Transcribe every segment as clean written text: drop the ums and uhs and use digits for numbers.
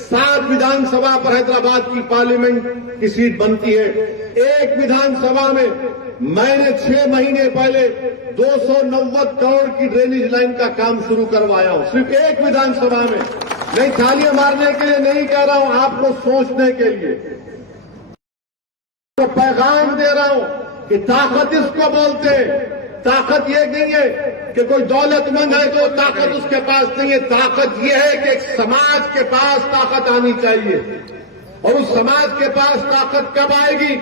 7 विधानसभा पर हैदराबाद की पार्लियामेंट की सीट बनती है। एक विधानसभा में मैंने 6 महीने पहले 290 करोड़ की ड्रेनेज लाइन का काम शुरू करवाया हूं, सिर्फ एक विधानसभा में। नहीं तालियां मारने के लिए नहीं कह रहा हूं, आपको सोचने के लिए तो पैगाम दे रहा हूं कि ताकत इसको बोलते हैं। ताकत ये नहीं है कि कोई दौलतमंद है तो ताकत उसके पास नहीं है। ताकत ये है कि एक समाज के पास ताकत आनी चाहिए, और उस समाज के पास ताकत कब आएगी?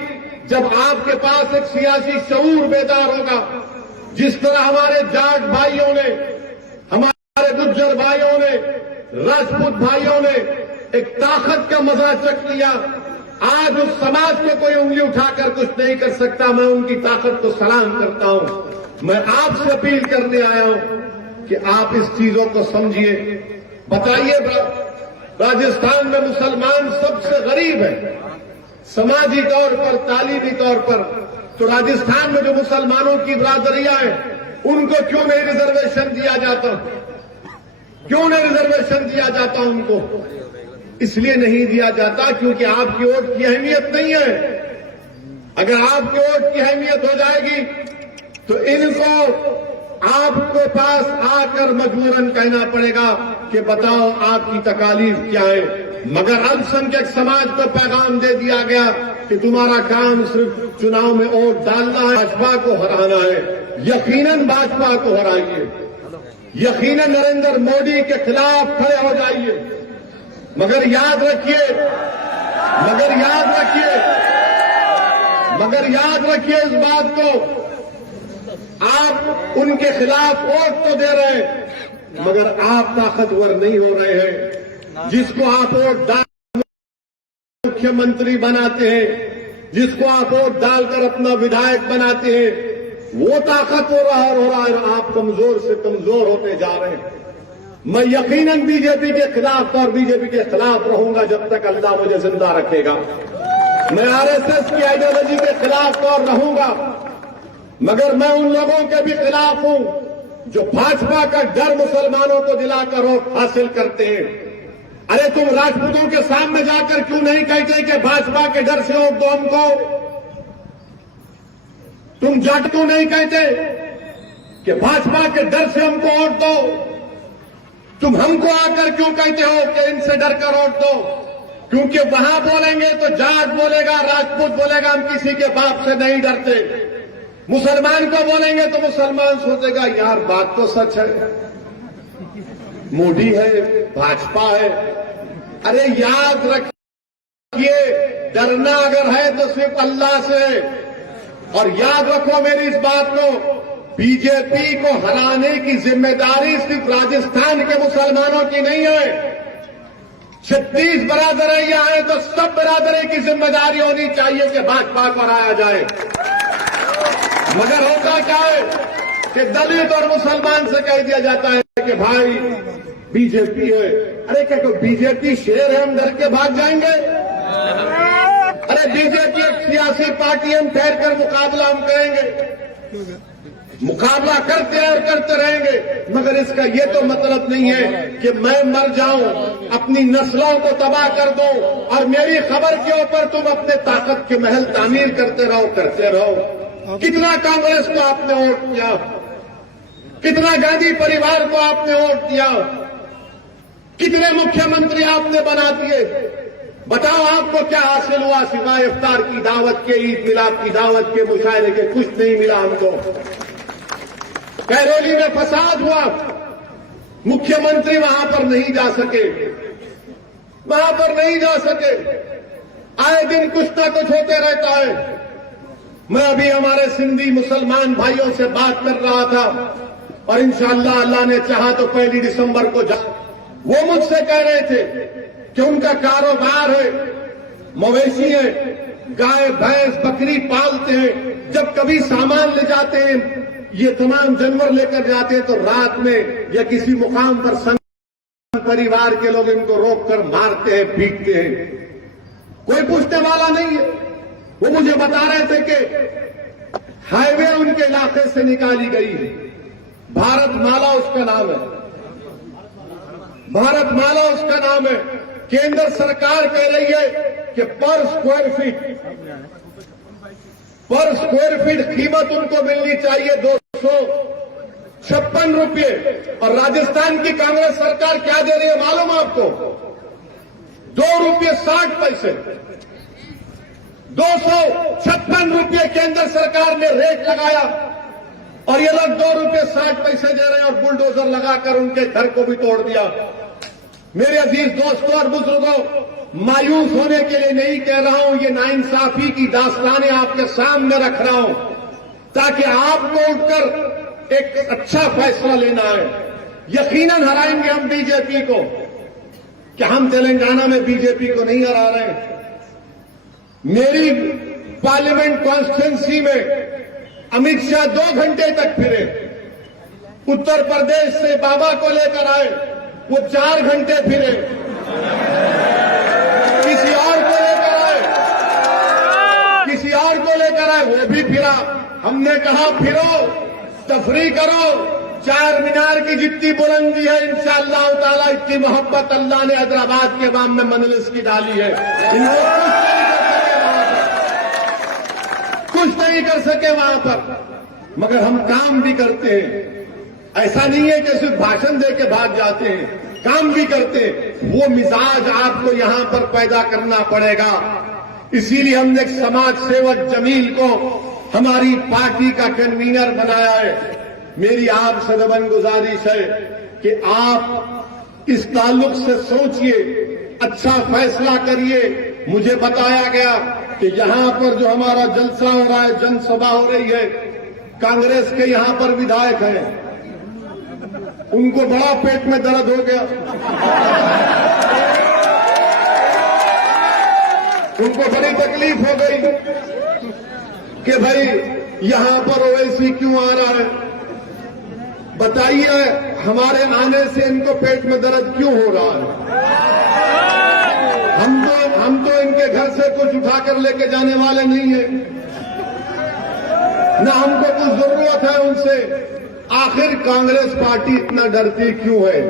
जब आपके पास एक सियासी शऊर बेदार होगा। जिस तरह हमारे जाट भाइयों ने, हमारे गुज्जर भाइयों ने, राजपूत भाइयों ने एक ताकत का मजा चख लिया, आज उस समाज पे कोई उंगली उठाकर कुछ नहीं कर सकता। मैं उनकी ताकत को सलाम करता हूं। मैं आपसे अपील करने आया हूं कि आप इस चीजों को समझिए। बताइए, राजस्थान में मुसलमान सबसे गरीब है, समाजी तौर पर, तालीमी तौर पर। तो राजस्थान में जो मुसलमानों की बिरादरियां हैं, उनको क्यों नहीं रिजर्वेशन दिया जाता? क्यों नहीं रिजर्वेशन दिया जाता उनको? इसलिए नहीं दिया जाता क्योंकि आपकी वोट की अहमियत नहीं है। अगर आपकी वोट की अहमियत हो जाएगी तो इनको आपके पास आकर मजबूरन कहना पड़ेगा कि बताओ आपकी तकालीफ क्या है। मगर अल्पसंख्यक समाज को पैगाम दे दिया गया कि तुम्हारा काम सिर्फ चुनाव में वोट डालना है, भाजपा को हराना है। यकीनन भाजपा को हराइए, यकीनन नरेंद्र मोदी के खिलाफ खड़े हो जाइए। मगर याद रखिए, इस बात को, आप उनके खिलाफ वोट तो दे रहे हैं मगर आप ताकतवर नहीं हो रहे हैं। जिसको आप वोट डाल मुख्यमंत्री बनाते हैं, जिसको आप वोट डालकर अपना विधायक बनाते हैं, वो ताकतवर हो रहा है और आप कमजोर से कमजोर होते जा रहे हैं। मैं यकीनन बीजेपी के खिलाफ और बीजेपी के खिलाफ रहूंगा जब तक अल्लाह मुझे जिंदा रखेगा। मैं आरएसएस की आइडियोलॉजी के खिलाफ और रहूंगा, मगर मैं उन लोगों के भी खिलाफ हूं जो भाजपा का डर मुसलमानों को दिलाकर वोट हासिल करते हैं। अरे तुम राजपूतों के सामने जाकर क्यों नहीं कहते कि भाजपा के डर से वोट दो हमको? तुम जाट क्यों नहीं कहते कि भाजपा के डर से हमको वोट दो? तुम हमको आकर क्यों कहते हो कि इनसे डर कर वोट दो? क्योंकि वहां बोलेंगे तो जाट बोलेगा, राजपूत बोलेगा हम किसी के बाप से नहीं डरते। मुसलमान को बोलेंगे तो मुसलमान सोचेगा यार बात तो सच है, मोदी है, भाजपा है। अरे याद रखिए, डरना अगर है तो सिर्फ अल्लाह से। और याद रखो मेरी इस बात को, बीजेपी को हराने की जिम्मेदारी सिर्फ राजस्थान के मुसलमानों की नहीं है। 36 बरादरियां हैं तो सब बरादरी की जिम्मेदारी होनी चाहिए कि भाजपा को हराया जाए। मगर होता क्या है कि दलित और मुसलमान से कह दिया जाता है कि भाई बीजेपी है। अरे क्या कोई बीजेपी शेर है हम डर के भाग जाएंगे? अरे बीजेपी एक सियासी पार्टी, हम ठहर कर मुकाबला हम करेंगे, मुकाबला करते हैं और करते रहेंगे। मगर इसका ये तो मतलब नहीं है कि मैं मर जाऊं, अपनी नस्लों को तबाह कर दूं और मेरी खबर के ऊपर तुम अपने ताकत के महल तामीर करते रहो। कितना कांग्रेस को आपने वोट दिया, कितना गांधी परिवार को आपने वोट दिया, कितने मुख्यमंत्री आपने बना दिए? बताओ आपको क्या हासिल हुआ सिवाय इफ्तार की दावत के, ईद मिलाद की दावत के, मुशायरे के? कुछ नहीं मिला हमको। कैरोली में फसाद हुआ, मुख्यमंत्री वहां पर नहीं जा सके, आए दिन कुछ ना कुछ होते रहता है। मैं अभी हमारे सिंधी मुसलमान भाइयों से बात कर रहा था और इंशाअल्लाह अल्लाह ने चाहा तो 1 दिसंबर को वो मुझसे कह रहे थे कि उनका कारोबार है, मवेशी है, गाय भैंस बकरी पालते हैं। जब कभी सामान ले जाते हैं, ये तमाम जानवर लेकर जाते हैं तो रात में या किसी मुकाम पर संग परिवार के लोग इनको रोककर मारते हैं, पीटते हैं, कोई पूछने वाला नहीं है। वो मुझे बता रहे थे कि हाईवे उनके इलाके से निकाली गई है, भारत माला उसका नाम है, भारत माला उसका नाम है। केंद्र सरकार कह रही है कि पर स्क्वायर फीट कीमत उनको मिलनी चाहिए 256 रुपये। और राजस्थान की कांग्रेस सरकार क्या दे रही है मालूम आपको? 2.60 रुपये। 256 रुपये केंद्र सरकार ने रेट लगाया और ये लोग 2.60 दे रहे हैं और बुलडोजर लगाकर उनके घर को भी तोड़ दिया। मेरे अजीज दोस्तों और बुजुर्गों, मायूस होने के लिए नहीं कह रहा हूं, ये नाइंसाफी की दास्तानें आपके सामने रख रहा हूं ताकि आपको उठकर एक अच्छा फैसला लेना है। यकीनन हराएंगे हम बीजेपी को। क्या हम तेलंगाना में बीजेपी को नहीं हरा रहे हैं? मेरी पार्लियामेंट कॉन्स्टिट्यूंसी में अमित शाह 2 घंटे तक फिरे। उत्तर प्रदेश से बाबा को लेकर आए, वो 4 घंटे फिरे। किसी और को लेकर आए, वो भी फिरा। हमने कहा फिरो, तफरी करो, 4 मीनार की जितनी बुलंदी है इंशाअल्लाह ताला इतनी मोहब्बत अल्लाह ने हैदराबाद के वाम में मंजिल की डाली है। इनको कुछ नहीं कर सके वहां पर, मगर हम काम भी करते हैं। ऐसा नहीं है कि सिर्फ भाषण दे के भाग जाते हैं, काम भी करते हैं। वो मिजाज आपको यहां पर पैदा करना पड़ेगा। इसीलिए हमने एक समाज सेवक जमील को हमारी पार्टी का कन्वीनर बनाया है। मेरी आपसे दबन गुजारिश है कि आप इस ताल्लुक से सोचिए, अच्छा फैसला करिए। मुझे बताया गया कि यहां पर जो हमारा जलसा हो रहा है, जनसभा हो रही है, कांग्रेस के यहां पर विधायक हैं, उनको बड़ा पेट में दर्द हो गया। उनको बड़ी तकलीफ हो गई कि भाई यहां पर ओवैसी क्यों आ रहा है? बताइए, हमारे आने से इनको पेट में दर्द क्यों हो रहा है? हम तो इनके घर से कुछ उठाकर लेके जाने वाले नहीं है, ना हमको कुछ जरूरत है उनसे। आखिर कांग्रेस पार्टी इतना डरती क्यों है?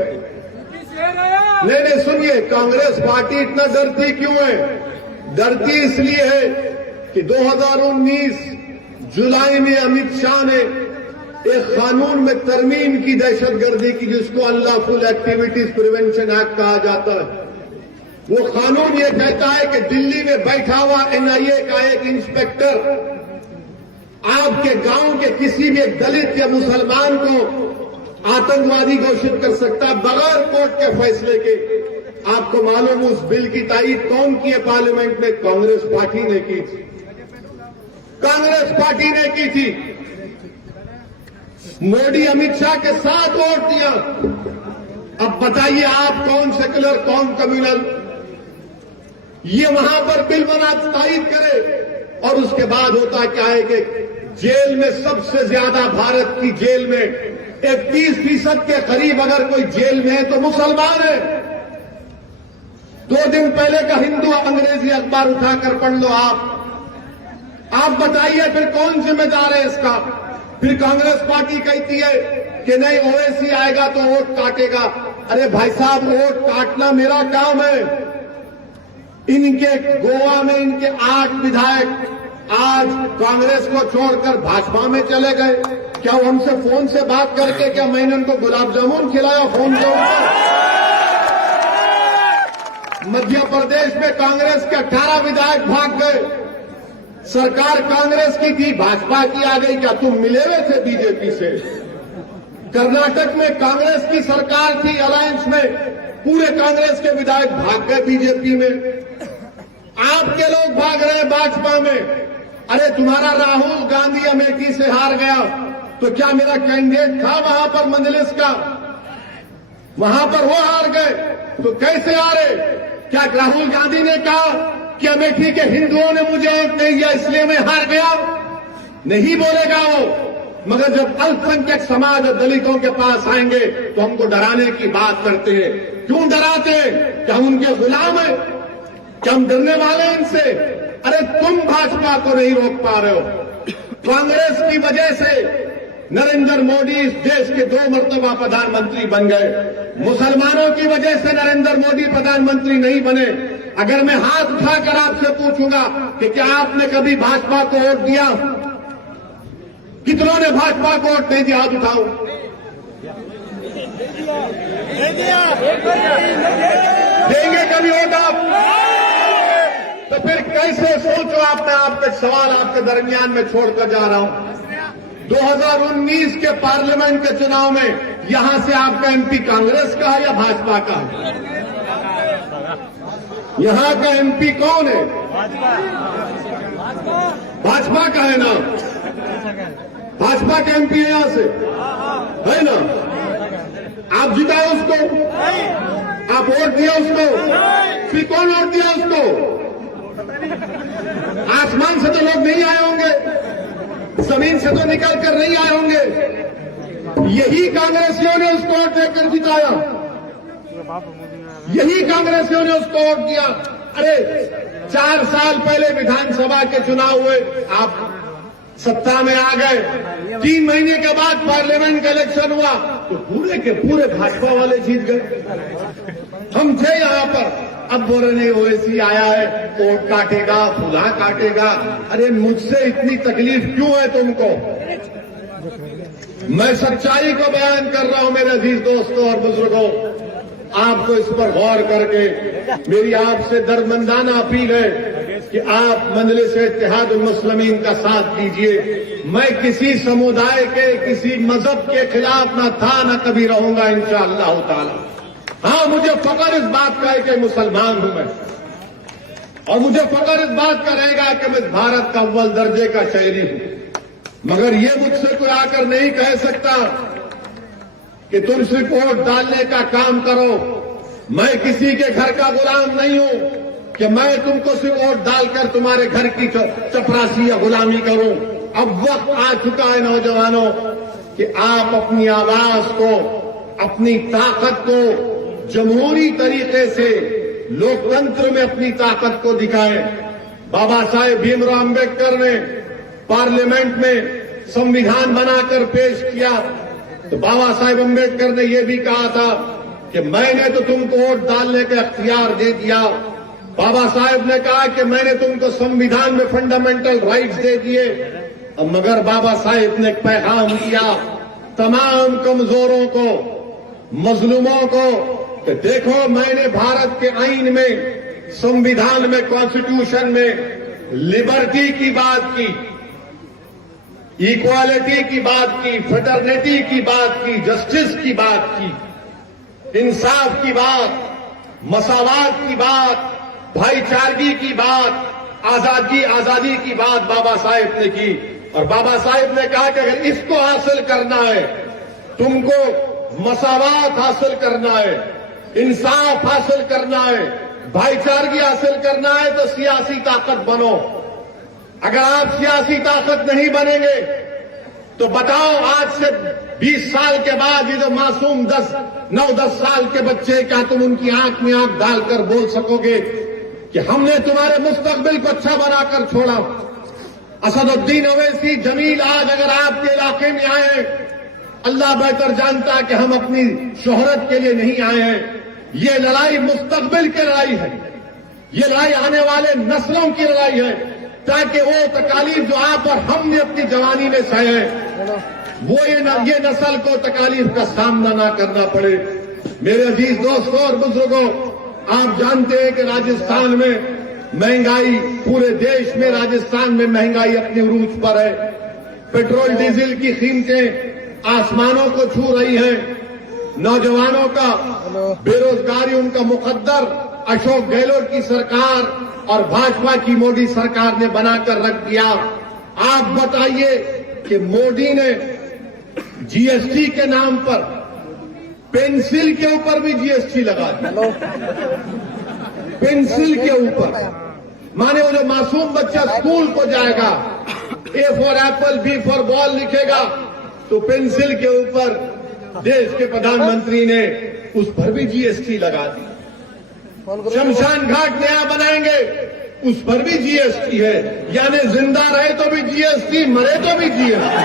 नहीं, सुनिए, कांग्रेस पार्टी इतना डरती क्यों है? डरती इसलिए है कि 2019 जुलाई में अमित शाह ने एक कानून में तरमीम की दहशतगर्दी की, जिसको अनलॉफुल एक्टिविटीज प्रिवेंशन एक्ट कहा जाता है। वो कानून ये कहता है कि दिल्ली में बैठा हुआ एनआईए का एक इंस्पेक्टर आपके गांव के किसी भी एक दलित या मुसलमान को आतंकवादी घोषित कर सकता है बगैर कोर्ट के फैसले के। आपको मालूम उस बिल की तारीफ कौन की है पार्लियामेंट में? कांग्रेस पार्टी ने की थी। कांग्रेस पार्टी ने की थी। मोदी अमित शाह के साथ वोट दिया। अब बताइए आप कौन सेक्युलर कौन कम्युनल ये वहां पर बिल बना तारीफ करे? और उसके बाद होता क्या है कि जेल में सबसे ज्यादा भारत की जेल में 31% के करीब अगर कोई जेल में है तो मुसलमान है। 2 दिन पहले का हिंदू अंग्रेजी अखबार उठाकर पढ़ लो आप बताइए फिर कौन जिम्मेदार है इसका? फिर कांग्रेस पार्टी कहती है कि नहीं ओवैसी आएगा तो वोट काटेगा। अरे भाई साहब, वोट काटना मेरा काम है। इनके गोवा में इनके 8 विधायक आज कांग्रेस को छोड़कर भाजपा में चले गए। क्या वो हमसे फोन से बात करके, क्या मैंने उनको गुलाब जामुन खिलाया फोन के ऊपर? मध्य प्रदेश में कांग्रेस के 18 विधायक भाग गए। सरकार कांग्रेस की थी, भाजपा की आ गई। क्या तुम मिले हुए थे बीजेपी से? कर्नाटक में कांग्रेस की सरकार थी अलायंस में, पूरे कांग्रेस के विधायक भाग गए बीजेपी में। आपके लोग भाग रहे भाजपा में। अरे तुम्हारा राहुल गांधी अमेठी से हार गया तो क्या मेरा कैंडिडेट था वहां पर मंजलिस का? वहां पर वो हार गए तो कैसे हारे? क्या राहुल गांधी ने कहा कि अमेठी के हिंदुओं ने मुझे वोट नहीं दिया इसलिए मैं हार गया? नहीं बोलेगा वो। मगर जब अल्पसंख्यक समाज और दलितों के पास आएंगे तो हमको डराने की बात करते हैं। क्यों डराते हैं? क्या हम उनके गुलाम हैं? क्या हम डरने वाले हैं इनसे? अरे तुम भाजपा को नहीं रोक पा रहे हो। कांग्रेस की वजह से नरेंद्र मोदी इस देश के 2 मर्तबा प्रधानमंत्री बन गए। मुसलमानों की वजह से नरेंद्र मोदी प्रधानमंत्री नहीं बने। अगर मैं हाथ उठाकर आपसे पूछूंगा कि क्या आपने कभी भाजपा को वोट दिया? कितनों ने भाजपा को वोट नहीं दिया? हाथ उठाओ। देंगे कभी वोट आप? तो फिर कैसे सोचो आप? मैं आपके सवाल आपके दरमियान में छोड़कर जा रहा हूं। 2019 के पार्लियामेंट के चुनाव में यहां से आपका एमपी कांग्रेस का है या भाजपा का है? यहां का एमपी कौन है? भाजपा का है ना? भाजपा का एमपी है यहां से, है ना? आप जिताए उसको? आप वोट दिया उसको? फिर कौन वोट दिया उसको? आसमान से तो लोग नहीं आए होंगे, जमीन से तो निकल कर नहीं आए होंगे। यही कांग्रेसियों ने उसको वोट देकर जिताया, यही कांग्रेसियों ने उसको वोट दिया। अरे 4 साल पहले विधानसभा के चुनाव हुए, आप सत्ता में आ गए, 3 महीने के बाद पार्लियामेंट का इलेक्शन हुआ तो पूरे के पूरे भाजपा वाले जीत गए। हम थे यहां पर, अब बोल रहे नहीं ओवैसी आया है, वोट काटेगा, फुला काटेगा। अरे मुझसे इतनी तकलीफ क्यों है तुमको? मैं सच्चाई को बयान कर रहा हूं मेरे अजीज दोस्तों और बुजुर्गों। आपको इस पर गौर करके मेरी आपसे दर्दमंदाना अपील है कि आप मजलिस-ए-इत्तेहाद-उल-मुस्लिमीन का साथ दीजिए। मैं किसी समुदाय के, किसी मजहब के खिलाफ न था न कभी रहूंगा इंशाअल्लाह ताला। हाँ, मुझे फख्र इस बात का है कि मुसलमान हूं मैं, और मुझे फख्र इस बात का रहेगा कि मैं भारत का अव्वल दर्जे का शहरी हूं। मगर ये मुझसे कोई आकर नहीं कह सकता कि तुम सिर्फ वोट डालने का काम करो। मैं किसी के घर का गुलाम नहीं हूं कि मैं तुमको सिर्फ वोट डालकर तुम्हारे घर की चपरासी या गुलामी करूं। अब वक्त आ चुका है नौजवानों कि आप अपनी आवाज को, अपनी ताकत को जमहूरी तरीके से लोकतंत्र में अपनी ताकत को दिखाएं। बाबा साहेब भीमराव अम्बेडकर ने पार्लियामेंट में संविधान बनाकर पेश किया तो बाबा साहेब अम्बेडकर ने यह भी कहा था कि मैंने तो तुमको वोट डालने का अख्तियार दे दिया। बाबा साहेब ने कहा कि मैंने तुमको संविधान में फंडामेंटल राइट्स दे दिए। अब मगर बाबा साहेब ने एक पैगाम दिया तमाम कमजोरों को, मजलूमों को कि देखो मैंने भारत के आईन में, संविधान में, कॉन्स्टिट्यूशन में लिबर्टी की बात की, इक्वालिटी की बात की, फ्रेटर्निटी की बात की, जस्टिस की बात की, इंसाफ की बात, मसावात की बात, भाईचारगी की बात, आजादी की बात बाबा साहेब ने की। और बाबा साहेब ने कहा कि अगर इसको हासिल करना है, तुमको मसावात हासिल करना है, इंसाफ हासिल करना है, भाईचारगी हासिल करना है तो सियासी ताकत बनो। अगर आप सियासी ताकत नहीं बनेंगे तो बताओ आज से 20 साल के बाद ये जो मासूम 9-10 साल के बच्चे, क्या तुम उनकी आंख में आंख डालकर बोल सकोगे कि हमने तुम्हारे मुस्तकबिल को अच्छा बनाकर छोड़ा? असदुद्दीन ओवैसी, जमील आज अगर आपके इलाके में आए हैं, अल्लाह बेहतर जानता है कि हम अपनी शोहरत के लिए नहीं आए हैं। ये लड़ाई मुस्तकबिल की लड़ाई है, ये लड़ाई आने वाले नस्लों की लड़ाई है, ताकि वो तकालीफ जो आप और हमने अपनी जवानी में सहे हैं, वो ये नस्ल को तकालीफ का सामना ना करना पड़े। मेरे अजीज दोस्तों और बुजुर्गों, आप जानते हैं कि राजस्थान में महंगाई, पूरे देश में राजस्थान में महंगाई अपनी उरूज पर है। पेट्रोल डीजल की कीमतें आसमानों को छू रही हैं। नौजवानों का बेरोजगारी उनका मुकद्दर अशोक गहलोत की सरकार और भाजपा की मोदी सरकार ने बनाकर रख दिया। आप बताइए कि मोदी ने जीएसटी के नाम पर पेंसिल के ऊपर भी जीएसटी लगा दिया। पेंसिल के ऊपर, माने वो जो मासूम बच्चा स्कूल को जाएगा, A for apple, B for ball लिखेगा, तो पेंसिल के ऊपर देश के प्रधानमंत्री ने उस पर भी जीएसटी लगा दी। शमशान घाट नया बनाएंगे, उस पर भी जीएसटी है। यानी जिंदा रहे तो भी जीएसटी, मरे तो भी जीएसटी।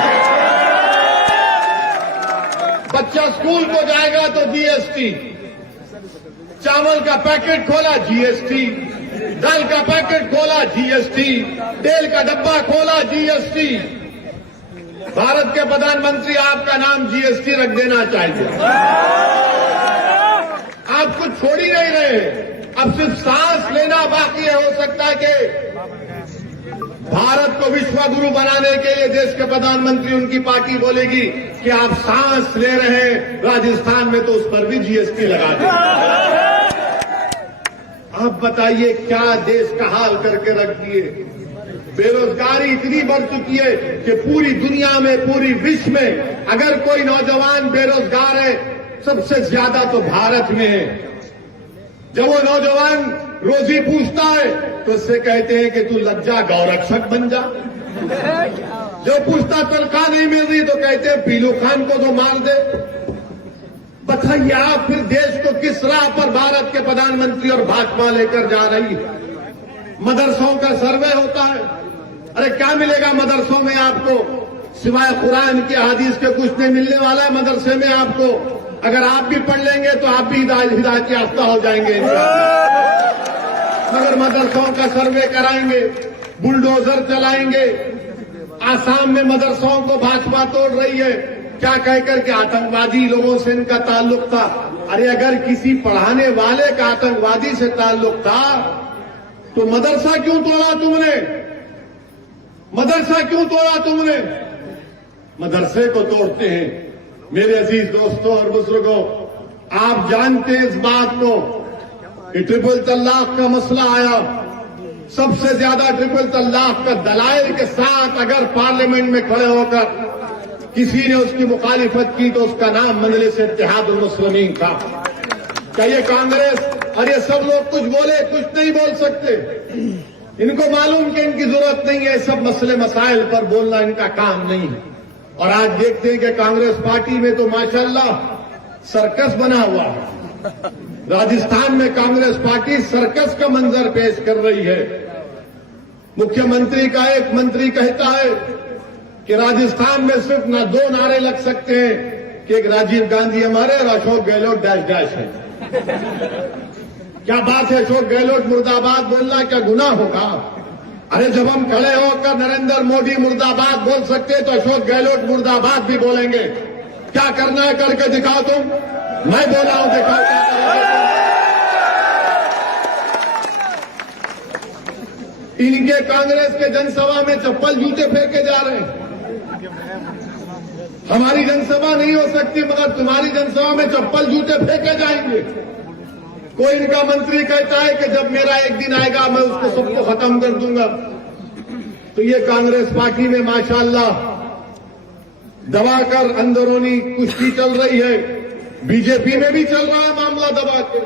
बच्चा स्कूल को जाएगा तो जीएसटी, चावल का पैकेट खोला जीएसटी, दाल का पैकेट खोला जीएसटी, तेल का डब्बा खोला जीएसटी। भारत के प्रधानमंत्री आपका नाम जीएसटी रख देना चाहिए। आप कुछ छोड़ ही नहीं रहे, अब सिर्फ सांस लेना बाकी है। हो सकता है कि भारत को विश्व गुरु बनाने के लिए देश के प्रधानमंत्री, उनकी पार्टी बोलेगी कि आप सांस ले रहे हैं राजस्थान में, तो उस पर भी जीएसटी लगा दें। आप बताइए क्या देश का हाल करके रख दिए। बेरोजगारी इतनी बढ़ चुकी है कि पूरी दुनिया में, पूरी विश्व में अगर कोई नौजवान बेरोजगार है, सबसे ज्यादा तो भारत में है। जब वो नौजवान रोजी पूछता है तो उससे कहते हैं कि तू लज्जा गौरक्षक बन जा। जो पूछता तनख्वाह नहीं मिल रही तो कहते हैं पीलू खान को तो मार दे। बताइए आप फिर देश को किस राह पर भारत के प्रधानमंत्री और भाजपा लेकर जा रही है। मदरसों का सर्वे होता है, अरे क्या मिलेगा मदरसों में आपको, सिवाय कुरान के हदीस के कुछ नहीं मिलने वाला है मदरसे में आपको। अगर आप भी पढ़ लेंगे तो आप भी हिदायत याफ्ता हो जाएंगे। मगर मदरसों का सर्वे कराएंगे, बुलडोजर चलाएंगे। आसाम में मदरसों को भाजपा तोड़ रही है, क्या कहकर के आतंकवादी लोगों से इनका ताल्लुक था। अरे अगर किसी पढ़ाने वाले का आतंकवादी से ताल्लुक था तो मदरसा क्यों तोड़ा तुमने? मदरसा क्यों तोड़ा तुमने? मदरसे को तोड़ते हैं। मेरे अजीज दोस्तों और बुजुर्गों, आप जानते हैं इस बात को कि ट्रिपल तलाक का मसला आया, सबसे ज्यादा ट्रिपल तलाक का दलाइल के साथ अगर पार्लियामेंट में खड़े होकर किसी ने उसकी मुखालिफत की तो उसका नाम मजलिस इत्तेहादुल मुस्लिमीन था। क्या ये कांग्रेस और ये सब लोग कुछ बोले? कुछ नहीं बोल सकते। इनको मालूम कि इनकी जरूरत नहीं है, सब मसले मसाइल पर बोलना इनका काम नहीं है। और आज देखते हैं कि कांग्रेस पार्टी में तो माशाल्लाह सर्कस बना हुआ है। राजस्थान में कांग्रेस पार्टी सर्कस का मंजर पेश कर रही है। मुख्यमंत्री का एक मंत्री कहता है कि राजस्थान में सिर्फ ना दो नारे लग सकते हैं कि एक राजीव गांधी हमारे और अशोक गहलोत डैश डैश है। क्या बात है, अशोक गहलोत मुर्दाबाद बोलना क्या गुनाह होगा? अरे जब हम खड़े होकर नरेंद्र मोदी मुर्दाबाद बोल सकते हैं तो अशोक गहलोत मुर्दाबाद भी बोलेंगे। क्या करना है करके दिखाओ तुम। मैं बोला हूं, दिखाओ क्या करोगे। इनके कांग्रेस के जनसभा में चप्पल जूते फेंके जा रहे हैं। हमारी जनसभा नहीं हो सकती मगर तुम्हारी जनसभा में चप्पल जूते फेंके जाएंगे। कोई इनका मंत्री कहता है कि जब मेरा एक दिन आएगा मैं उसको सबको खत्म कर दूंगा। तो ये कांग्रेस पार्टी में माशाल्लाह दबाकर अंदरूनी कुश्ती चल रही है। बीजेपी में भी चल रहा है मामला दबा के।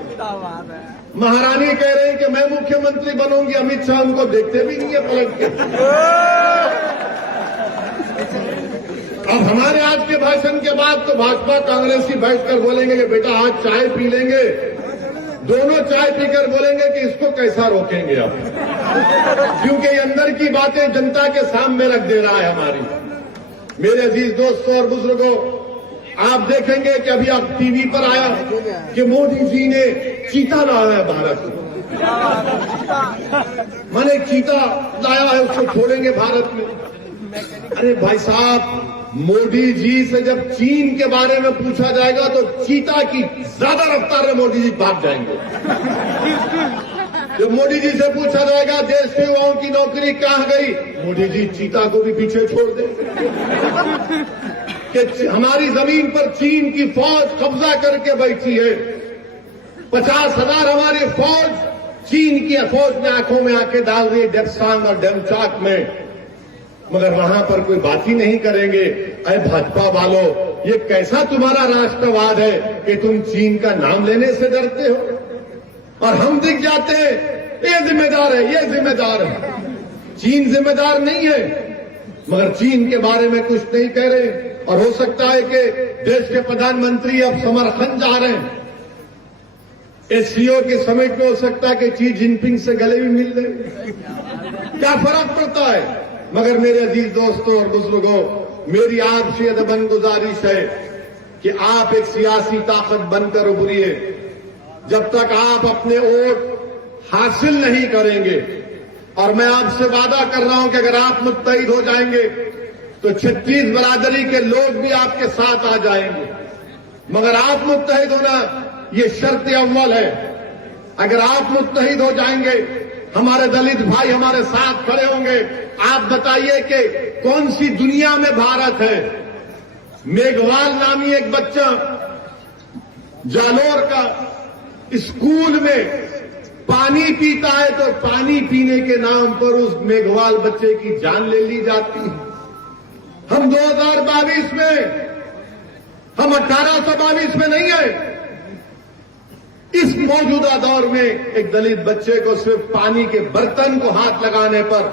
महारानी कह रही कि मैं मुख्यमंत्री बनूंगी, अमित शाह उनको देखते भी नहीं है पलट के। अब हमारे आज के भाषण के बाद तो भाजपा कांग्रेसी बैठकर बोलेंगे कि बेटा आज चाय पी लेंगे, दोनों चाय पीकर बोलेंगे कि इसको कैसा रोकेंगे अब, क्योंकि ये अंदर की बातें जनता के सामने रख दे रहा है हमारी। मेरे अजीज दोस्तों और बुजुर्गों, आप देखेंगे कि अभी आप टीवी पर आया कि मोदी जी ने चीता लाया है भारत में। माने चीता लाया है, उसको छोड़ेंगे भारत में। अरे भाई साहब, मोदी जी से जब चीन के बारे में पूछा जाएगा तो चीता की ज्यादा रफ्तार में मोदी जी भाग जाएंगे। जब मोदी जी से पूछा जाएगा देश के युवाओं की नौकरी कहां गई, मोदी जी चीता को भी पीछे छोड़ देंगे। कि हमारी जमीन पर चीन की फौज कब्जा करके बैठी है। 50,000 हमारी फौज चीन की फौज ने आंखों में आंखें डाल रही है डेप्सांग और डेमचाक में, मगर वहां पर कोई बात ही नहीं करेंगे। अरे भाजपा वालों, ये कैसा तुम्हारा राष्ट्रवाद है कि तुम चीन का नाम लेने से डरते हो और हम दिख जाते हैं ये जिम्मेदार है, ये जिम्मेदार है। चीन जिम्मेदार नहीं है, मगर चीन के बारे में कुछ नहीं कह रहे। और हो सकता है कि देश के प्रधानमंत्री अब समरखंड जा रहे हैं। एससीओ के समिट में हो सकता है कि शी जिनपिंग से गले भी मिल रहे। क्या फर्क पड़ता है? मगर मेरे अजीज दोस्तों और बुजुर्गों, मेरी आपसे अदबन गुजारिश है कि आप एक सियासी ताकत बनकर उभरिए। जब तक आप अपने वोट हासिल नहीं करेंगे, और मैं आपसे वादा कर रहा हूं कि अगर आप मुत्तहिद हो जाएंगे तो 36 बरादरी के लोग भी आपके साथ आ जाएंगे। मगर आप मुत्तहिद होना ये शर्त अव्वल है। अगर आप मुत्तहिद हो जाएंगे, हमारे दलित भाई हमारे साथ खड़े होंगे। आप बताइए कि कौन सी दुनिया में भारत है? मेघवाल नामी एक बच्चा जालोर का स्कूल में पानी पीता है तो पानी पीने के नाम पर उस मेघवाल बच्चे की जान ले ली जाती है। हम 2022 में, हम 1822 में नहीं है। इस मौजूदा दौर में एक दलित बच्चे को सिर्फ पानी के बर्तन को हाथ लगाने पर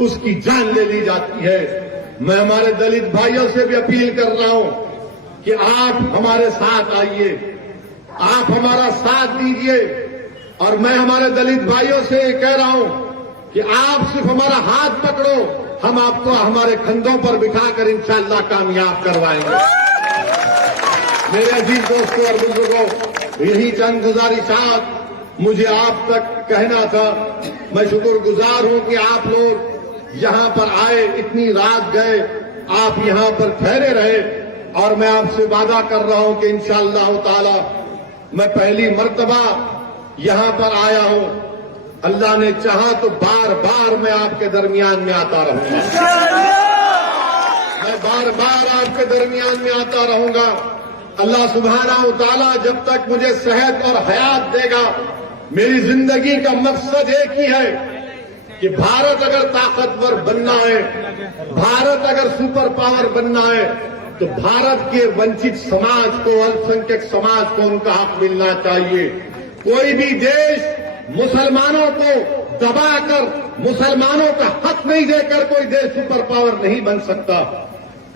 उसकी जान ले ली जाती है। मैं हमारे दलित भाइयों से भी अपील कर रहा हूं कि आप हमारे साथ आइए, आप हमारा साथ दीजिए। और मैं हमारे दलित भाइयों से कह रहा हूं कि आप सिर्फ हमारा हाथ पकड़ो, हम आपको हमारे कंधों पर बिठाकर इंशाअल्लाह कामयाब करवाएंगे। मेरे अजीज दोस्तों और बुजुर्गों, यही चंद गुजारिशात मुझे आप तक कहना था। मैं शुक्रगुजार हूं कि आप लोग यहां पर आए, इतनी रात गए, आप यहां पर ठहरे रहे। और मैं आपसे वादा कर रहा हूं कि इंशाअल्लाह ताला मैं पहली मर्तबा यहां पर आया हूं। अल्लाह ने चाहा तो बार बार मैं आपके दरमियान में आता रहूंगा। मैं बार बार आपके दरमियान में आता रहूंगा। अल्लाह सुब्हानहू तआला जब तक मुझे सेहत और हयात देगा, मेरी जिंदगी का मकसद एक ही है कि भारत अगर ताकतवर बनना है, भारत अगर सुपर पावर बनना है, तो भारत के वंचित समाज को, अल्पसंख्यक समाज को उनका हक मिलना चाहिए। कोई भी देश मुसलमानों को दबाकर, मुसलमानों का हक नहीं देकर कोई देश सुपर पावर नहीं बन सकता।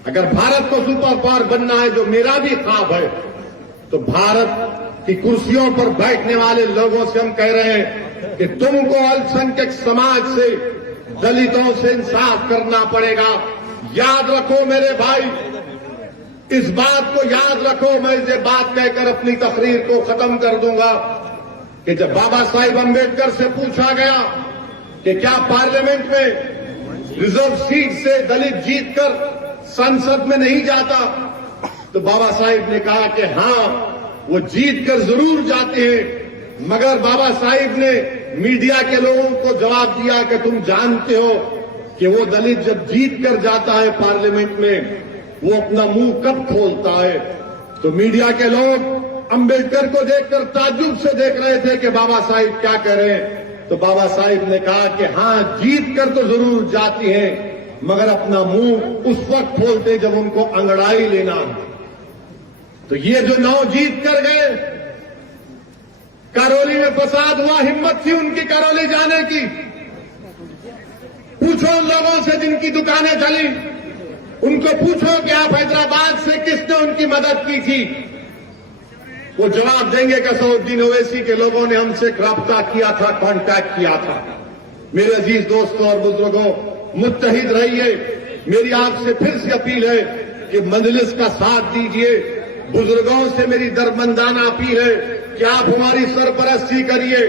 अगर भारत को सुपर पावर बनना है, जो मेरा भी ख्वाब है, तो भारत की कुर्सियों पर बैठने वाले लोगों से हम कह रहे हैं कि तुमको अल्पसंख्यक समाज से, दलितों से इंसाफ करना पड़ेगा। याद रखो मेरे भाई, इस बात को याद रखो। मैं ये बात कहकर अपनी तकरीर को खत्म कर दूंगा कि जब बाबा साहिब अम्बेडकर से पूछा गया कि क्या पार्लियामेंट में रिजर्व सीट से दलित जीतकर संसद में नहीं जाता, तो बाबा साहिब ने कहा कि हां, वो जीतकर जरूर जाते हैं। मगर बाबा साहिब ने मीडिया के लोगों को जवाब दिया कि तुम जानते हो कि वो दलित जब जीत कर जाता है पार्लियामेंट में, वो अपना मुंह कब खोलता है। तो मीडिया के लोग अंबेडकर को देखकर ताज्जुब से देख रहे थे कि बाबा साहिब क्या कह रहे हैं। तो बाबा साहिब ने कहा कि हां, जीत कर तो जरूर जाती हैं, मगर अपना मुंह उस वक्त खोलते जब उनको अंगड़ाई लेना है। तो ये जो 9 जीत कर गए, करौली में फसाद हुआ, हिम्मत थी उनकी करौली जाने की। पूछो उन लोगों से जिनकी दुकानें चली, उनको पूछो कि आप हैदराबाद से किसने उनकी मदद की थी। वो जवाब देंगे कि असदुद्दीन ओवैसी के लोगों ने हमसे रब्ता किया था, कांटेक्ट किया था। मेरे अजीज दोस्तों और बुजुर्गों, मुत्तहिद रहिए। मेरी आपसे फिर से अपील है कि मजलिस का साथ दीजिए। बुजुर्गों से मेरी दरमंदाना अपील है कि आप हमारी सरपरस्ती करिए,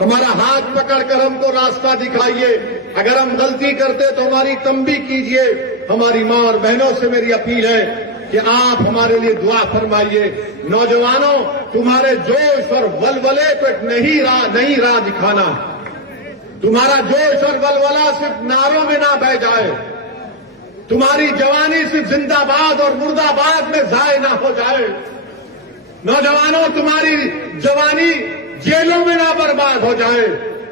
हमारा हाथ पकड़कर हमको रास्ता दिखाइए। अगर हम गलती करते तो हमारी तंबीह कीजिए। हमारी मां और बहनों से मेरी अपील है कि आप हमारे लिए दुआ फरमाइए। नौजवानों, तुम्हारे जोश और वलवले को एक नई राह दिखाना। तुम्हारा जोश और वलवला सिर्फ नारों में ना बह जाए, तुम्हारी जवानी सिर्फ जिंदाबाद और मुर्दाबाद में जाए ना हो जाए। नौजवानों, तुम्हारी जवानी जेलों में ना बर्बाद हो जाए।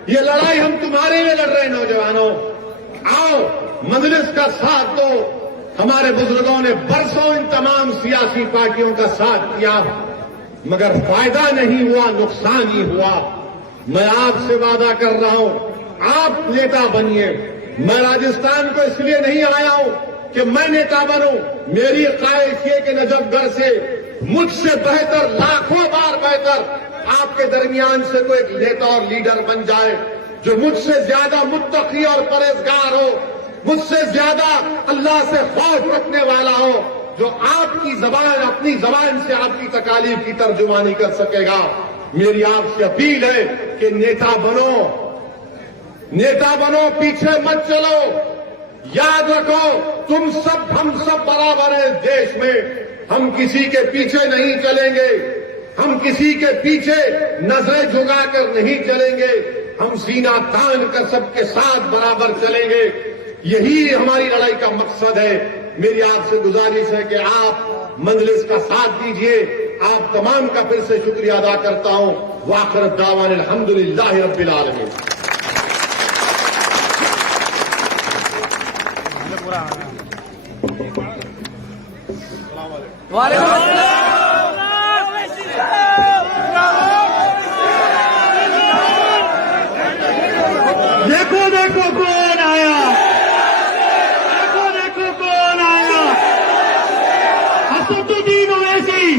ये लड़ाई हम तुम्हारे लिए लड़ रहे हैं। नौजवानों, आओ मजलिस का साथ दो। हमारे बुजुर्गों ने बरसों इन तमाम सियासी पार्टियों का साथ किया, मगर फायदा नहीं हुआ, नुकसान ही हुआ। मैं आपसे वादा कर रहा हूं, आप नेता बनिए। मैं राजस्थान को इसलिए नहीं आया हूं कि मैं नेता बनूं। मेरी ख्वाहिश ये कि नजफगढ़ से मुझसे बेहतर, लाखों बार बेहतर आपके दरमियान से कोई एक नेता और लीडर बन जाए जो मुझसे ज्यादा मुत्तकी और परहेजगार हो, मुझसे ज्यादा अल्लाह से खौफ रखने वाला हो। जो आपकी जबान, अपनी जबान से आपकी तकालीफ की तर्जुमानी कर सकेगा। मेरी आपसे अपील है कि नेता बनो, नेता बनो, पीछे मत चलो। याद रखो, तुम सब, हम सब बराबर हैं देश में। हम किसी के पीछे नहीं चलेंगे, हम किसी के पीछे नजरें झुकाकर नहीं चलेंगे, हम सीना तान कर सबके साथ बराबर चलेंगे। यही हमारी लड़ाई का मकसद है। मेरी आपसे गुजारिश है कि आप मजलिस का साथ दीजिए। आप तमाम का फिर से शुक्रिया अदा करता हूं। वाखिर दावान अल्हम्दुलिल्लाहि रब्बिल आलमीन। देखो देखो कौन आया, देखो देखो कौन आया। असदुद्दीन ओवैसी,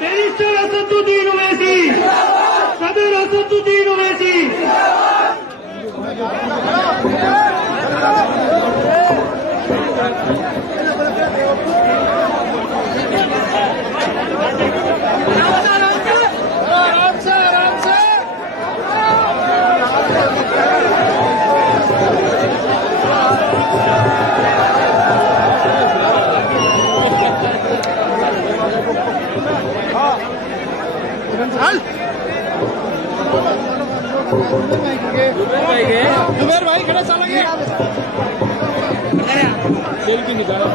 बैरिस्टर असदुद्दीन ओवैसी, सदर असदुद्दीन ओवैसी। जुबेर भाई खड़े चलेंगे सेल्फी निकालो।